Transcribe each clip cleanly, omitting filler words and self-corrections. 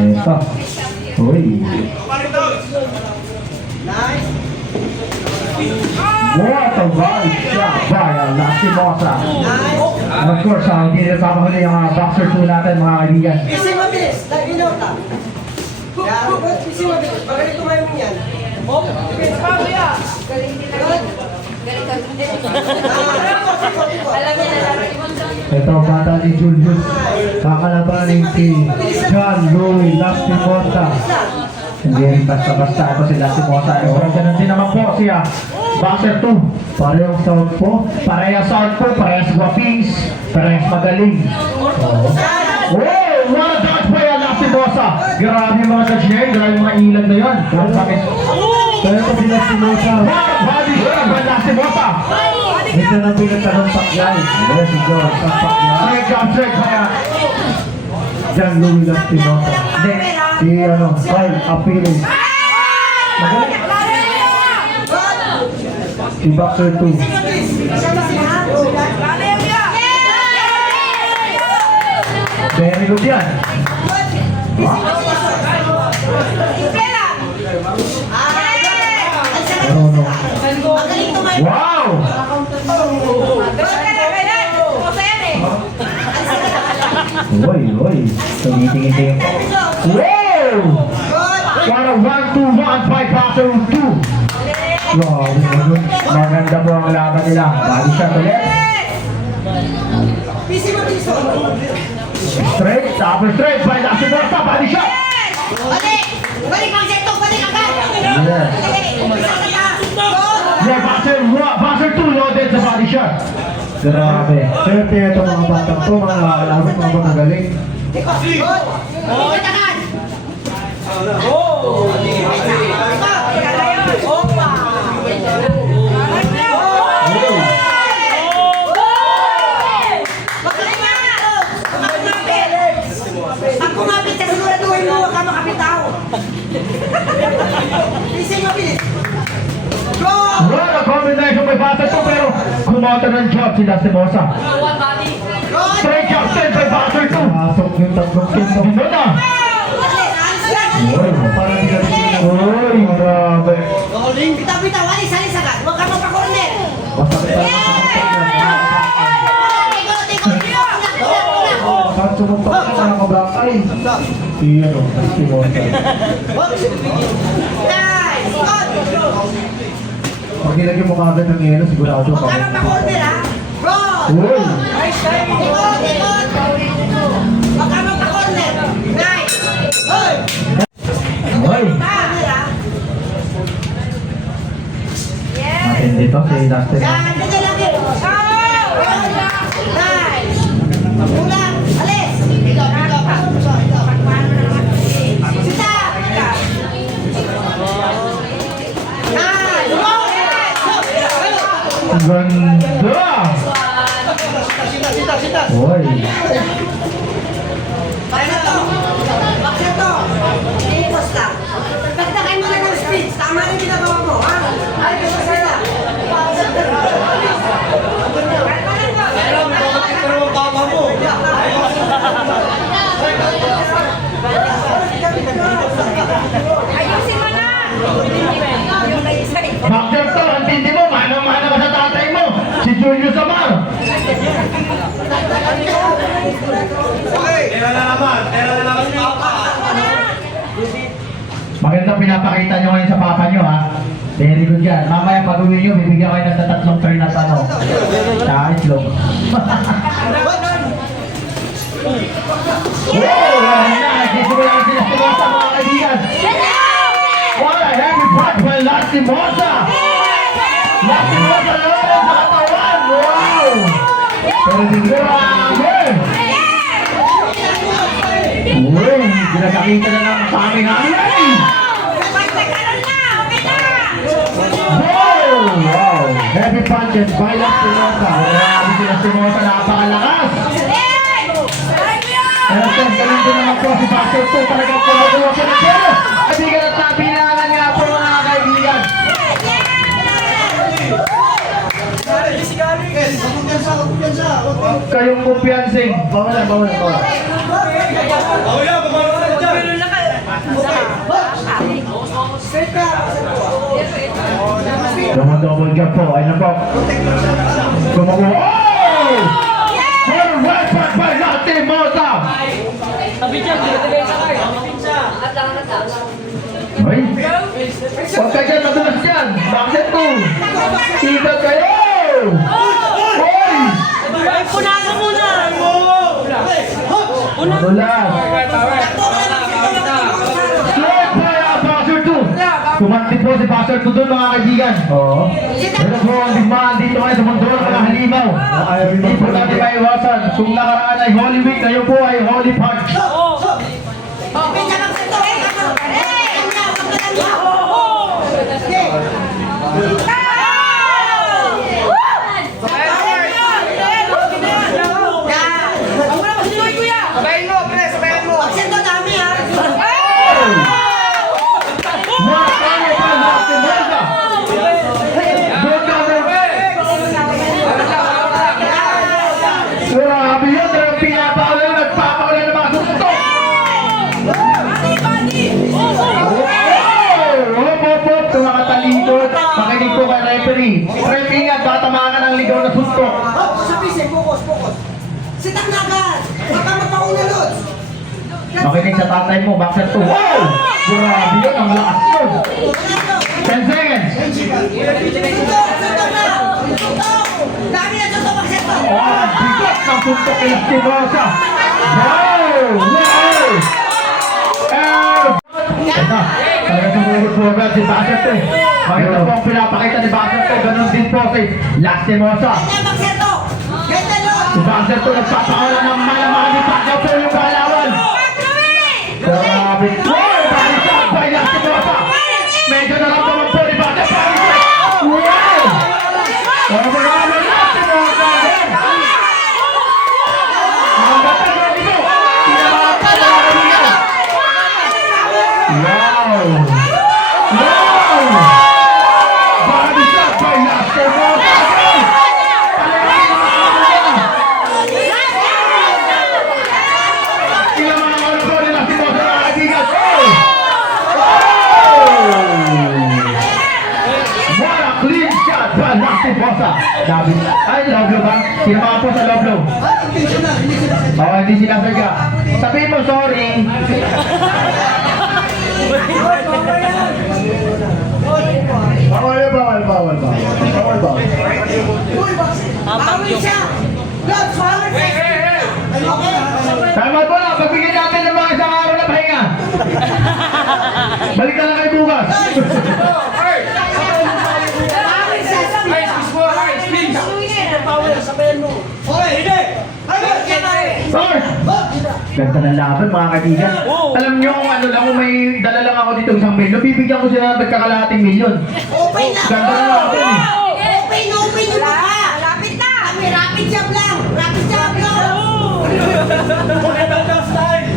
Ito. Uy. What a right shot by Lastimosa. And of course, hindi nila papahuli yung boxer 2 natin mga kaibigan. Pisi mabilis, nag-inaw ka. Pisi mabilis, magaling kumain mo yan. Ito ang bata ni Julius. Kakalabanin si John Louis Lastimosa. Hindi rin basta-basta. Ito si Lastimosa. Pero ganun din naman po siya. Boxer 2. Parehong sound po. Parehong sound po. Parehong guwapis. Parehong magaling. Wow! What a dodge pa yan, Lastimosa! Grabe yung mga dodge niya yun. Grabe yung mga ilan na yun. Pero ito si Lastimosa. What a body shot by Lastimosa! Ito na pinagtanong guys. There she goes. Straight job, straight kaya. John Louis Lastimosa. Si Kyle Apili. Magaling. Si Boxer 2. Very good yan. Wow! Uy. Tumitingin-tingin. Wow! What a 1-2-1 by Boxer 2. Wow, maganda po ang laban nila. Body shot ulit. Straight, tapos straight by Lastimosa. Body shot. Balik ang seto, balik ang Yes. Yeah, Boxer 2 loaded sa body shot. Grabe. Swerte ito mga batang to, mga laban, mga magaling. Pag kumapit ka, siguraduhin mo, huwag ka makapitaw. Pisi mabilis. Go! What a combination by Boxer 2 pero kumota ng job si Lastimosa. Straight job, straight by Boxer 2. Pasok yung tatlong pinto. Hindi na. Parang hindi ka rin. Uy, grabe. Bitaw-bitaw, alis agad. Huwag ka mapakorner. Bakit sumuntok ka na kabrakay? Iyan o, Lastimosa. Nice! Pag nilagyan mo kagad ng yelo, sigurado Huwag ka. ka mapakorner, ha? Roll! Uy! Ikot! Huwag ka mapakorner. Nice! Hoy! Uy! Corner, ha? Matindi to si Lastimosa. Yan, ganyan lang yun. Nice! Ulang! Alis! Ito. Sita! Nice! Ang ganda! Uy! Bakit to? Bakit to? Ikos lang. Pagtakay mo lang ng speed. Tama rin ginagawa mo, ha? Ay, gusto sila. Ayusin mo na! Yung naisay. Boxer to, ang tindi mo, manang-mana ka sa tatay mo, si Julius Amar. Pera na naman si Papa. Maganda pinapakita nyo ngayon sa papa nyo ha. Very good yan. Mamaya pag uwi nyo, bibigyan kayo ng tatlong turn na sa ano. Sa itlog. Wow! Nice! Dito ko lang sila Lastimosa mga kaibigan. What a heavy punch by Lastimosa! Lastimosa naman sa katawan! Wow! Pero di grabe! Uy! Ginagakita na lang sa aming hangin! Wow! Heavy punches by Lastimosa. Grabe si Lastimosa, napakalakas! Pero galing din naman po si Boxer 2. Talagang pumagawa siya ng pera. Kaibigan at nabilangan nga po mga kaibigan. Kumpiyansa. kayong kumpiyansing. Bawal na, bawal na, bawal. Oh, yan, bumalik ka dyan. Straight ka. Double jump po, ayun na po. Kumakuha. Oh! For weapon by Latin Mota! Ay! Huwag ka dyan, madulas dyan! Bakit po? Tigil kayo! Hoy! Punasan muna! Madulas! Slide by Pastor 2! Kumanti po si Pastor 2 doon mga kaibigan. Oo. Pero po ang digmaan dito kayo sa mundo ng mga halimaw. Hindi po natin maiwasan. Kung nakaraan ay Holy Week, kayo po ay Holy Punch. Mga kaya pa natin mga! Good cover! Grabe yun! Pero pinapaulan na nagpapaulan ng mga suntok! Hop! Sa mga talikod, makinig po kay referee. Referee nga, tatamaan ka ng ligaw na suntok. Focus. Sitang nagan. Baka mapauna, Lods. Makinig sa tatay mo, boxer 2. Wow! Grabe yun, ang lakas yun. 10 seconds. Dami na dito pakseto. Oh, ang bigat ng suntok kay Stimosa. Wow! Talagang sumugot po agad si Basset eh. Maganda po ang pinapakita ni Basset eh. Ganun din po si Lastimosa. Kanya pakseto. Ganda, Lods. Si Basset po nagpapakalan ng malamang ni Pacquiao po yung kalawan. Grabe. Wow! Body shot by Lastimosa. Medyo naramdaman po ni Basset. Body shot. Wow! Grabe Lastimosa. Ang ganda grabe po. Tinamaan pa na kanya. Wow! Wow! Body shot by Lastimosa. Ilang mga oras po ni Lastimosa na kaibigan. What a clean shot by Lastimosa. Dabi, ay, loblo ba? Sino mga po sa loblo? Oo, hindi sinasaga. Sabihin mo, sorry. Bawal. Bawal siya. Lods, bawal siya. Okay. Tama po na, pagbigyan natin ng mga isang araw na pahinga. Balik na lang kayo bukas. Bawal siya. Sorry! Ganda ng laban mga kaibigan. Alam nyo kung ano lang, kung may dala lang ako dito isang milyon, bibigyan ko sila ng nagkakalahating milyon. Open na. Ganda ng laban eh. Open yung mukha. Lapit na. Kami rapid jab lang. Rapid jab lang.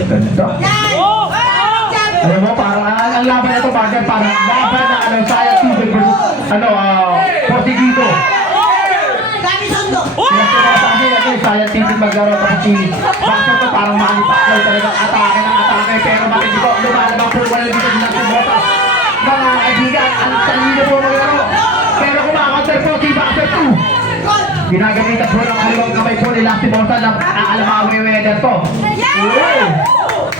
Ganda. Yan. Rapid jab. Alam mo, parang ang laban na ito, bagay, parang laban na Sayang Tibig versus, Portuguito. Dami sundo. Pinagtira sa akin, Sayang Tibig maglaro tapos si Bakit to parang manipakal talagang atake ng atake, pero matindi ko, lumalabang po wala dito ng Timota. Mga kaibigan, ang talino po maglaro. Pero kumakonter po si Bakit 2. Ginagamitan po ng kaliwang kamay po ni Lastimosa ng aalamawi weather to.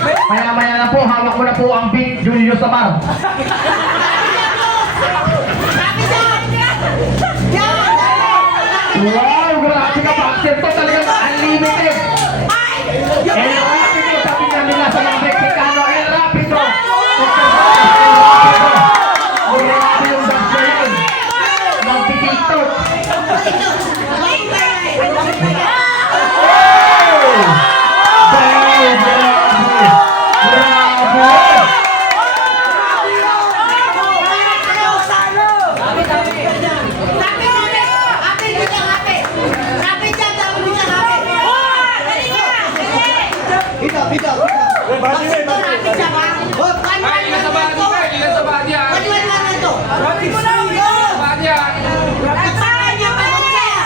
Maya-maya na po, hawak ko na po ang Big Julio Samar. Rapid jab. Yan. Wow, grabe ka Baxter to, talagang unlimited. El Rapido, sabi nga nila sa mga Mexicano, El Rapido. Grabe yung Baxter yun. Magpipiktot.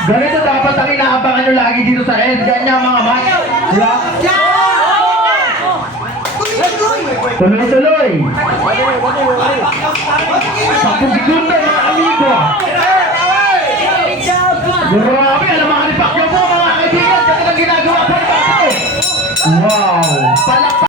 Ganito dapat ang inaabangan nyo lagi dito sa end. Ganyan mga match. Di ba? Tuloy-tuloy. 10 segundo mga amigo. Grabe, alam mga ni Pacquiao po mga kaibigan. Kasi ang ginagawa po ni Pacquiao. Wow.